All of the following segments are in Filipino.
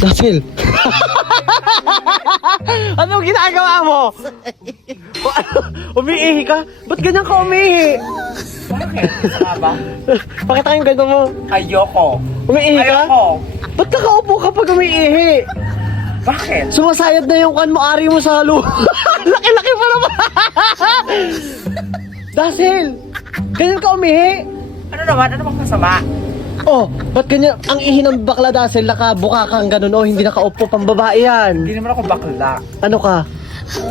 Dasil! Anong ginagawa mo? Umiihi ka? Ba't ganyan ka umiihi? Bakit? Sama ba? Pakita yung ganda mo. Ayoko. Umiihi ka? Ayoko. Ba't nakaupo ka pag umiihi? Bakit? Sumasayad na yung kan mo, ari mo sa halo. Laki-laki pa naman. Dasil! Ganyan ka umihi? Ano naman? Ano bang masama? Oh, ba't ganyan? Ang ihi ng bakla, Dasil, nakabuka kang ganun. Oh, hindi nakaupo, pang babae yan. Hindi naman ako bakla. Ano ka?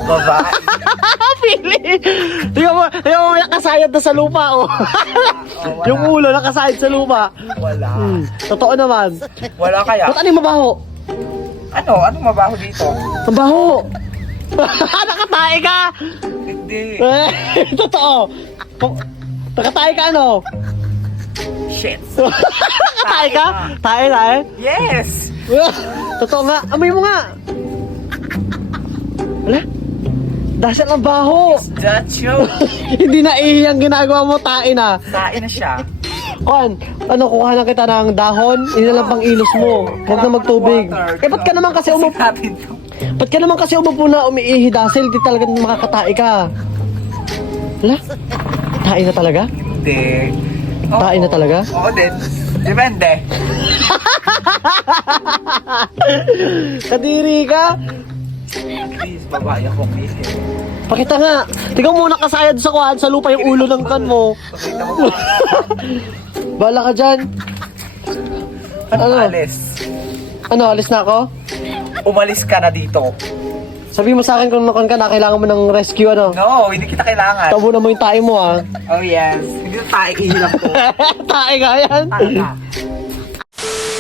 Babae. Pili! Tingnan mo, nakasayad na sa lupa, oh. Oh, wala. Yung ulo, nakasayad sa lupa. Wala. Totoo naman. Wala kaya. Ba't ano yung mabaho? Ano? Anong mabaho dito? Mabaho! Nakatae ka! Hindi. Totoo. Nakatae ka, ano? Shit. Nakatae ka? Tae? Yes! Totoo nga. Amoy mo nga. Wala? Dasal ang baho. That's you. Hindi na ang ginagawa mo, tae na. Sain na siya. Kuhan, kuha na kita ng dahon, yun na lang pang ilos mo. Huwag na magtubig. Ba't ka naman kasi umupo? natin to. Ba't ka naman kasi umupo na umiihi, Dasil? Di talaga makakatae ka. Wala? Tae na talaga? Hindi. Tae na talaga? Oo din. Depende. Kadiri ka? Please, babae ako, please. Pakita nga. Tingnan mo nakasayad sa kuhan, sa lupa yung ulo ng kan mo. Pakita mo ba? Bala ka dyan. Ano? Ano? Alis? Ano, alis na ako? Umalis ka na dito. Sabi mo sa akin kung nakon ka na, kailangan mo ng rescue, ano? No, hindi kita kailangan. Tabunan mo yung tae mo, ha? Oh yes. Hindi na tayo ihilap ko. Tae ka yan? Ano ka?